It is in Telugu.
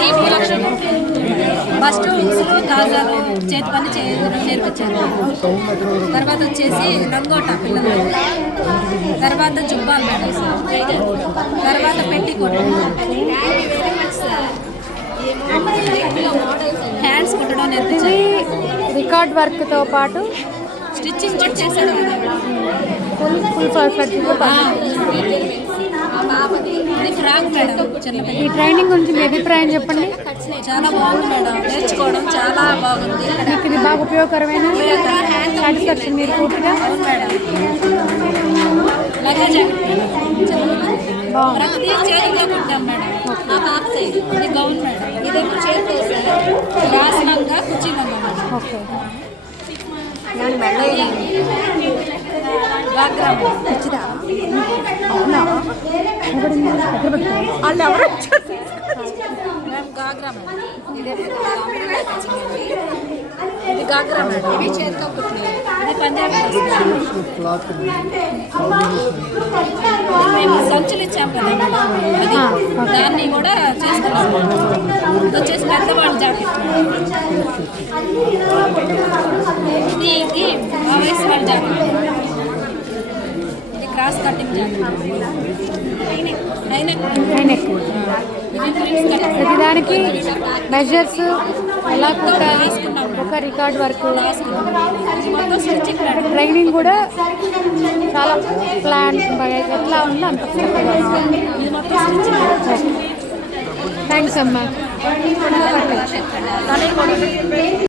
ఈ ఫస్ట్ ఉసులు కాజాలు చేతి పని చేయడం నేర్పించారు తర్వాత వచ్చేసి లంగోట పిల్లలు. తర్వాత జుబ్బాలు మేడం తర్వాత పెట్టి హ్యాండ్స్ కుట్టడం నేర్పించారు. రికార్డ్ వర్క్తో పాటు స్టిచ్చింగ్ కూడా చేశాడు ఫుల్ ఫుల్ పర్ఫెక్ట్గా ఇది ఫ్రాక్ మేడం చిన్న ఈ ట్రైనింగ్ గురించి మీ అభిప్రాయం చెప్పండి. చాలా బాగుంది మేడం. నేర్చుకోవడం చాలా బాగుంది. మీకు ఇది బాగా ఉపయోగకరమైన సాటిస్ఫాక్షన్ మీరు పూర్తిగా? ఓకే. అవునా? వాళ్ళు ఎవరు వచ్చిందండి. ఇది గాగ్రా మేడం ఇవి చేతితో కుట్టినవి ఇది పంజాబీ డ్రెస్ మేడం. మేము సంచులు ఇచ్చాం కదా. మేడం అది ఆ, ఓకే. దాన్ని కూడా చేస్తున్నాం. ఇది వచ్చేసి పెద్దవాళ్ళ జాకెట్. ఇది ఇది ఆ వయసు వాళ్ళ జాకెట్ ఇది క్రాస్ కటింగ్ ప్రతిదానికి మెజర్స్ ఎలా కుట్టాలి ఒక రికార్డ్ వర్క్ ట్రైనింగ్ కూడా చాలా ప్లాన్ ఎట్లా ఉందో అంత థ్యాంక్స్ అమ్మా. కూడా